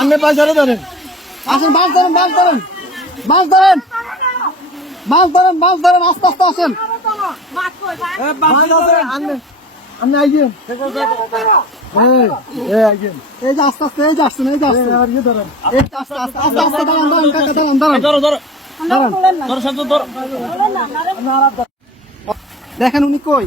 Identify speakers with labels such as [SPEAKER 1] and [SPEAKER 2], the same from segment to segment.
[SPEAKER 1] আপনি পয়সারে ধরেন। আসেন মাছ ধরেন মাছ ধরেন। মাছ ধরেন। মাছ ধরেন মাছ ধরেন আস্তে আস্তে আসেন। আপনি এই, যে আস্তে আস্তে এই যে আসছেন এই যে আসছেন। এই আস্তে আস্তে আস্তে আস্তে দাঁড়ান দাঁড়ান কাকা দাঁড়ান দাঁড়ান
[SPEAKER 2] ধরো ধরো
[SPEAKER 1] দাঁড়ান
[SPEAKER 2] ধরো শান্ত ধরো
[SPEAKER 1] দেখেন উনি কই?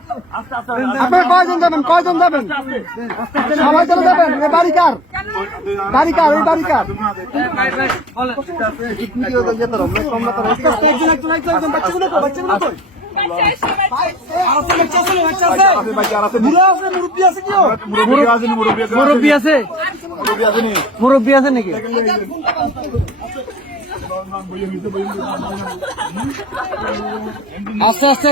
[SPEAKER 1] আপনারা কয়জন যাবেন? কয়জন যাবেন? সবাই চলে যাবেন? বাড়ি কার? বাড়ি কার?
[SPEAKER 2] মুরব্বী আছে? মুরব্বী আছে নাকি? আস্তে আস্তে।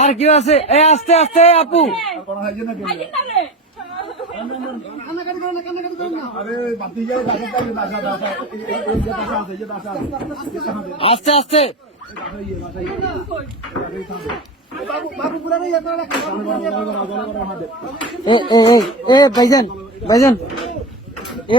[SPEAKER 2] আর কেউ আছে? এই আস্তে আস্তে আপু। আস্তে আস্তে। এ এ এ এ এ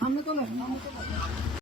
[SPEAKER 2] 他们都能，他们都能。